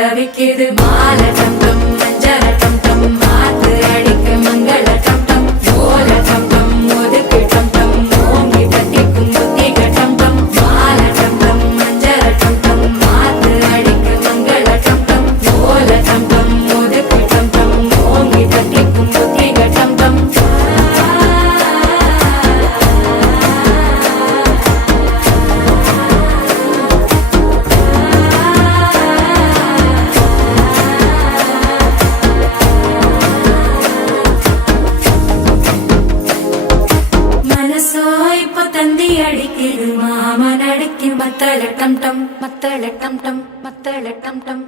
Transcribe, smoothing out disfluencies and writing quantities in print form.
தவிக்குது மாலை டம் டம் மஞ்சள டம் டம் மாத்து அடிக்க மங்கள டம் டம் ஓல டம் டம் ஒதுக்கு டம் டம் ஓங்கி தட்டிக்கும் புத்திக டம் டம் மாலை டம் டம் மஞ்சள டம் டம் மாத்து அடிக்க மங்கள டம் டம் ஓல டம் டம் ஒதுக்கு டம் டம் ஓங்கி தட்டிக்கும் புத்திக டம் டம் தந்தி அடிக்குது மாமன் அடிக்கும் மத்தள டம் டம் மத்தள டம் டம் மத்தள டம் டம்